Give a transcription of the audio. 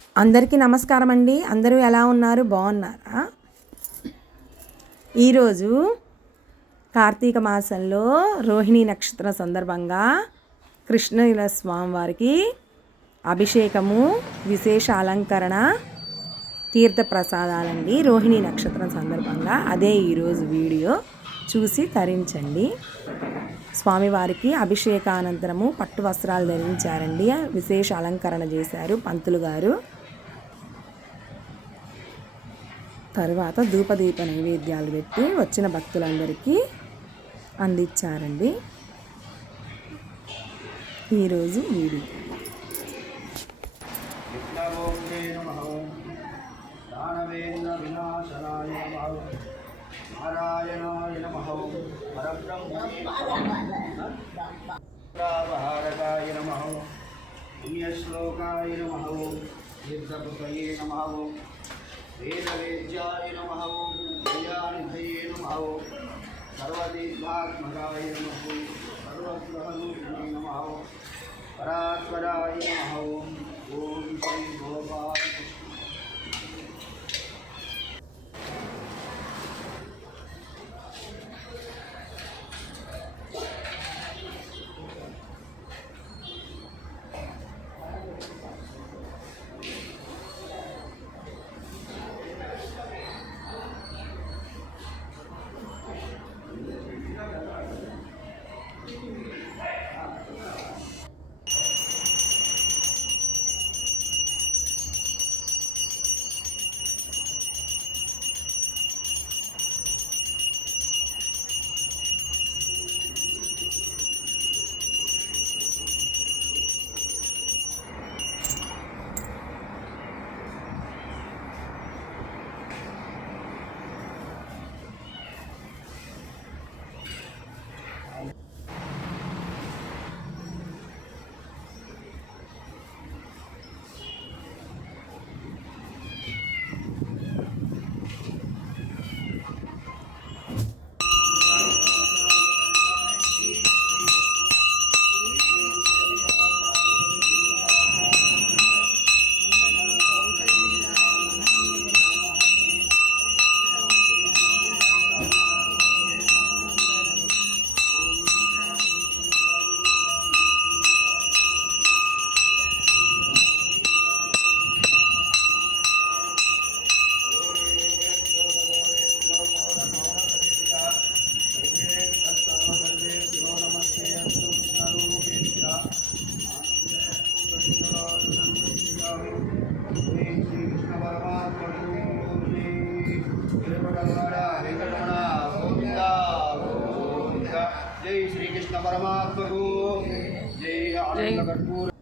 అందరికీ నమస్కారం అండి. అందరూ ఎలా ఉన్నారు? బాగున్నారా? ఈరోజు కార్తీక మాసంలో రోహిణి నక్షత్రం సందర్భంగా కృష్ణుల స్వామివారికి అభిషేకము, విశేష అలంకరణ, తీర్థప్రసాదాలండి. రోహిణి నక్షత్రం సందర్భంగా అదే ఈరోజు వీడియో చూసి తరించండి. స్వామివారికి అభిషేకానంతరము పట్టు వస్త్రాలు ధరించారండి. విశేష అలంకరణ చేశారు పంతులు గారు. తర్వాత ధూపదీప నైవేద్యాలు పెట్టి వచ్చిన భక్తులందరికీ అందించారండి. ఈరోజు వీడియో నారాయణాయ నమః పరబ్రహ్మణాయ నమః పుణ్యశ్లోకాయ నమః తీర్థపతయే నమః వేదవేద్యాయ నమః దయానిధయే నమః సర్వతీర్థాత్మకాయ నమః సర్వగ్రహణే నమః పరాత్పరాయ నమః ఓం శ్రీ గోపాల जय श्री कृष्ण परमात्मा को जय आनंद कर्पूर